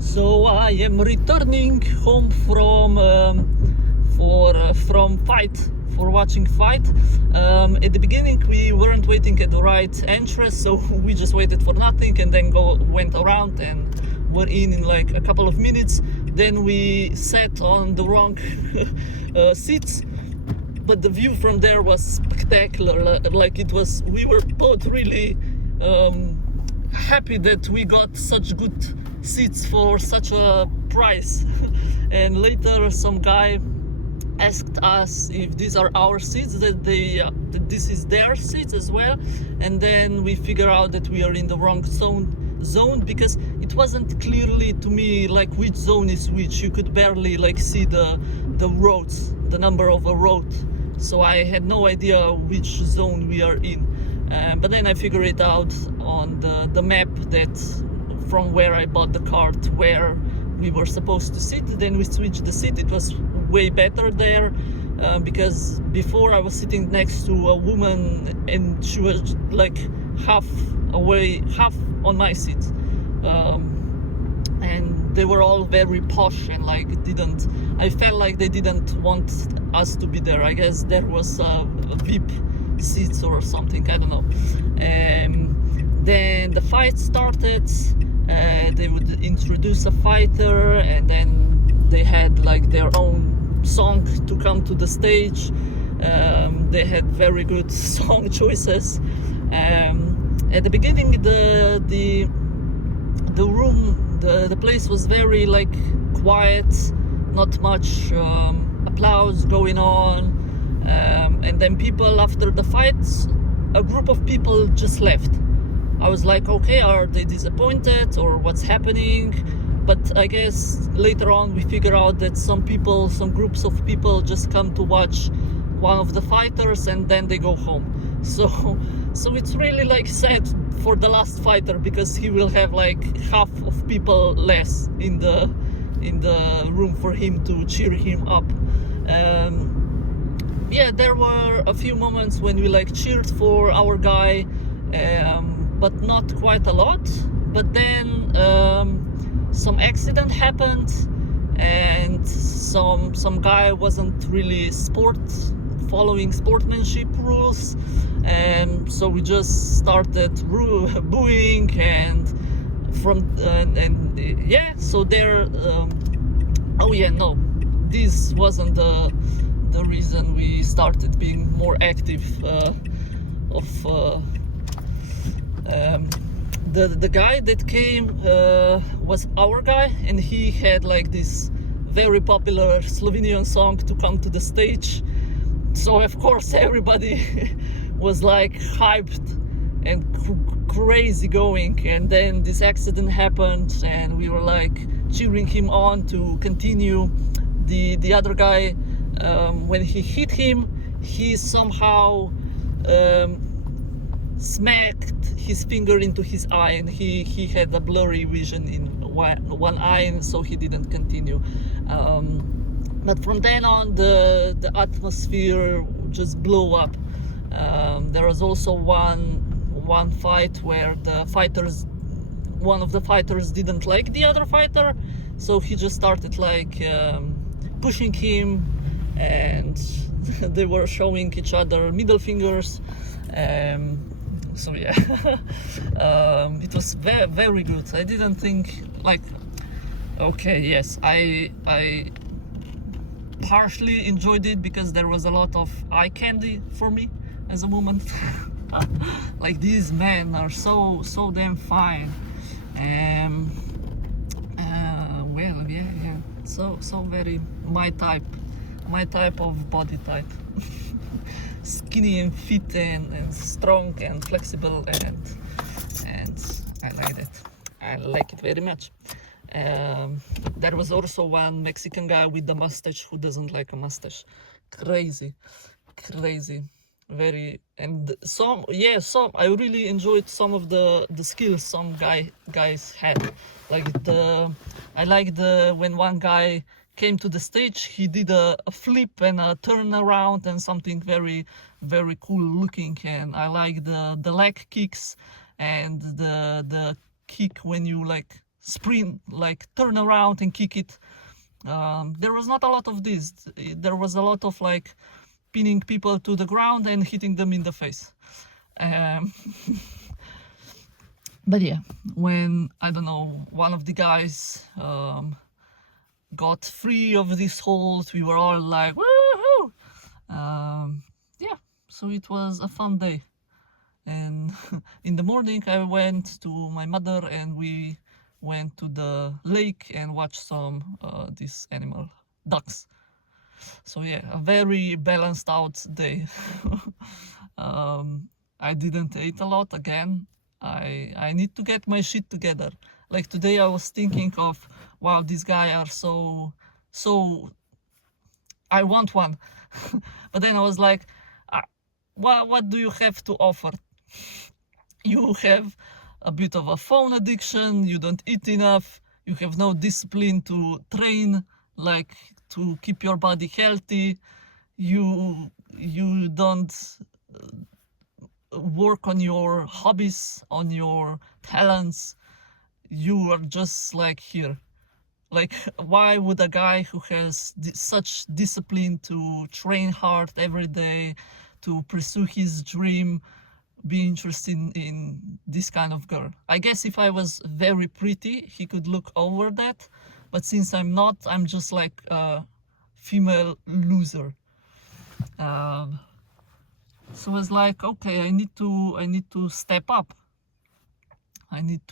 So I am returning home from fight for watching fight. At the beginning we weren't waiting at the right entrance, so we just waited for nothing and then went around and were in like a couple of minutes. Then we sat on the wrong seats, but the view from there was spectacular. Like we were both really happy that we got such good seats for such a price. And later some guy asked us if these are our seats, that this is their seats as well, and then we figure out that we are in the wrong zone because it wasn't clearly to me like which zone is which. You could barely like see the roads, the number of a road, so I had no idea which zone we are in. But then I figured it out on the map that from where I bought the card where we were supposed to sit. Then we switched the seat. It was way better there because before I was sitting next to a woman and she was like half on my seat, and they were all very posh and like I felt like they didn't want us to be there. I guess there was a VIP seats or something, I don't know. Then the fight started. They would introduce a fighter and then they had like their own song to come to the stage. They had very good song choices. At the beginning the room, the place was very like quiet, not much applause going on. And then people after the fights, a group of people just left. I was like, okay, are they disappointed or what's happening? But I guess later on we figure out that some groups of people just come to watch one of the fighters and then they go home. So it's really like sad for the last fighter because he will have like half of people less in the room for him to cheer him up. Yeah, there were a few moments when we like cheered for our guy, but not quite a lot. But then some accident happened and some guy wasn't really following sportsmanship rules, and so we just started booing and yeah, so there oh yeah, no, this wasn't the reason we started being more active. The guy that came was our guy, and he had like this very popular Slovenian song to come to the stage. So of course everybody was like hyped and crazy going, and then this accident happened and we were like cheering him on to continue. The other guy, when he hit him, he somehow smacked his finger into his eye, and he had a blurry vision in one eye, and so he didn't continue. But from then on, the atmosphere just blew up. There was also one fight where one of the fighters didn't like the other fighter, so he just started like pushing him, and they were showing each other middle fingers. So yeah, it was very good. I didn't think like, okay, yes, I partially enjoyed it because there was a lot of eye candy for me as a moment. Like, these men are so damn fine. Well, yeah, so very my type of body type. Skinny and fit and strong and flexible, and I like that. I like it very much. There was also one Mexican guy with the mustache who doesn't like a mustache. Crazy, very. And some I really enjoyed some of the skills some guys had. Like I like when one guy came to the stage, he did a flip and a turn around and something very cool looking. And I like the leg kicks and the kick when you like sprint, like turn around and kick it. There was not a lot of this. There was a lot of like pinning people to the ground and hitting them in the face. But yeah, when, I don't know, one of the guys got free of these holes, we were all like, woohoo! Yeah, so it was a fun day. And in the morning I went to my mother and we went to the lake and watched some these animal ducks. So yeah, a very balanced out day. I didn't eat a lot again. I need to get my shit together. Like today I was thinking of, wow, these guys are so I want one. But then I was like, what do you have to offer? You have a bit of a phone addiction, you don't eat enough, you have no discipline to train, like to keep your body healthy, you don't work on your hobbies, on your talents, you are just like here. Like, why would a guy who has such discipline to train hard every day, to pursue his dream, be interested in this kind of girl? I guess if I was very pretty, he could look over that. But since I'm not, I'm just like a female loser. So it's like, okay, I need to step up. I need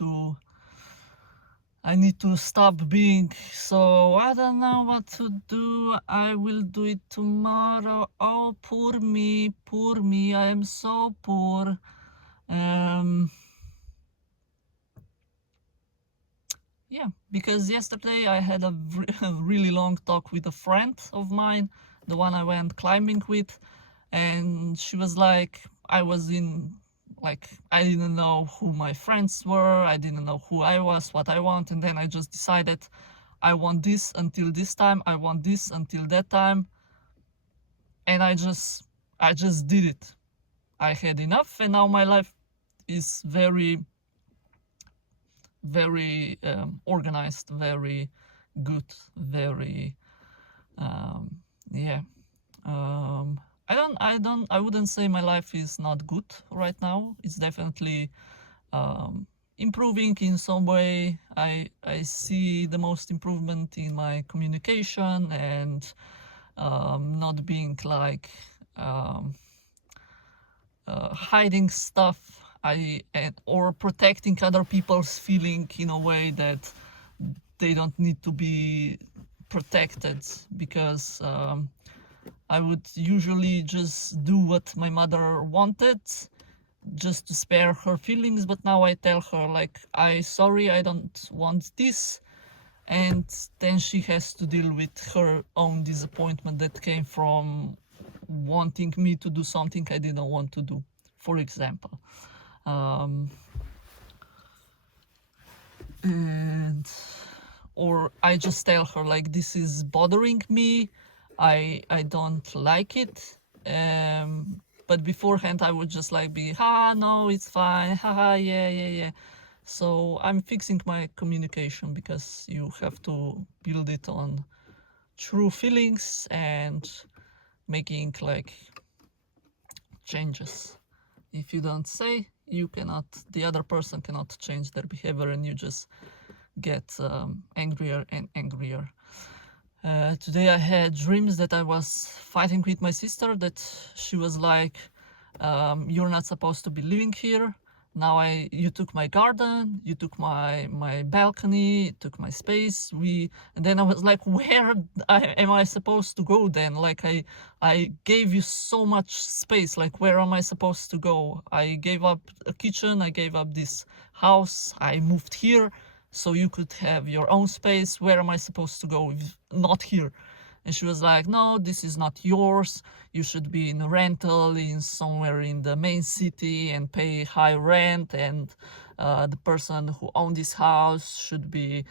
to stop being so, I don't know what to do, I will do it tomorrow. Oh, poor me, I am so poor. Yeah, because yesterday I had a really long talk with a friend of mine, the one I went climbing with, and she was like, I was in, like, I didn't know who my friends were, I didn't know who I was, what I want, and then I just decided I want this until this time, I want this until that time, and I just did it. I had enough, and now my life is very organized, very good, very yeah. I wouldn't say my life is not good right now. It's definitely improving in some way. I see the most improvement in my communication and not being like hiding stuff, or protecting other people's feeling in a way that they don't need to be protected, because I would usually just do what my mother wanted just to spare her feelings, but now I tell her like, sorry, I don't want this, and then she has to deal with her own disappointment that came from wanting me to do something I didn't want to do, for example. And or I just tell her like, this is bothering me, I don't like it, but beforehand I would just like be, no, it's fine, yeah. So I'm fixing my communication, because you have to build it on true feelings and making like changes. If you don't say, the other person cannot change their behavior, and you just get angrier and angrier. Today I had dreams that I was fighting with my sister, that she was like, you're not supposed to be living here. Now you took my garden, you took my balcony, you took my space. And then I was like, where am I supposed to go then? Like I gave you so much space, like where am I supposed to go? I gave up a kitchen, I gave up this house, I moved here so you could have your own space. Where am I supposed to go if not here? And she was like, no, this is not yours. You should be in a rental in somewhere in the main city and pay high rent. And the person who owned this house should be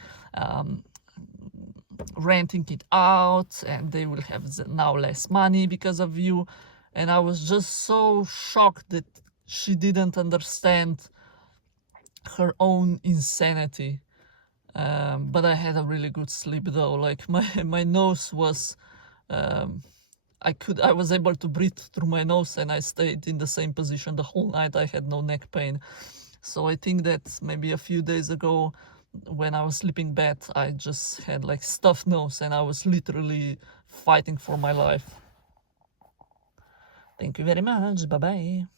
renting it out, and they will have now less money because of you. And I was just so shocked that she didn't understand her own insanity. But I had a really good sleep though. Like my nose was, I was able to breathe through my nose, and I stayed in the same position the whole night. I had no neck pain. So I think that maybe a few days ago, when I was sleeping bad, I just had like stuffed nose, and I was literally fighting for my life. Thank you very much. Bye bye.